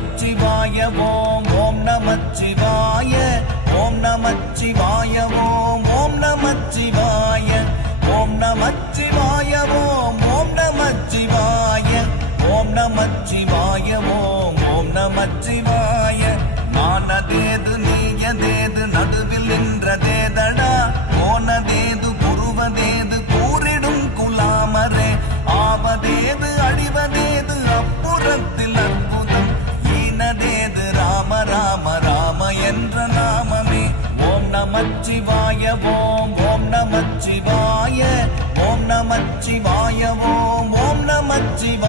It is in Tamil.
நமச்சிவாய ஓம் ஓம் நமச்சிவாய ஓம் நமச்சிவாய ஓம் ஓம் நமச்சிவாய ஓம் நமச்சிவாய ஓம் ஓம் நமச்சிவாய ஓம் நமச்சிவாய ஓம் ஓம் நமச்சிவாய மானதேது நீயதேது நடுவில் நின்றதேதடா போனதேது புருவதேது கூறிடும் குலாமரே ஆவதேது அழிவதேது அப்புறத்தில் அற்புதம் ஈனதேது ராம ராம ராம என்ற நாமமே ஓம் நமச்சிவாய ஓம் ஓம் நமச்சிவாய ஓம் நமச்சிவாய ஓம் ஓம் நமச்சிவாய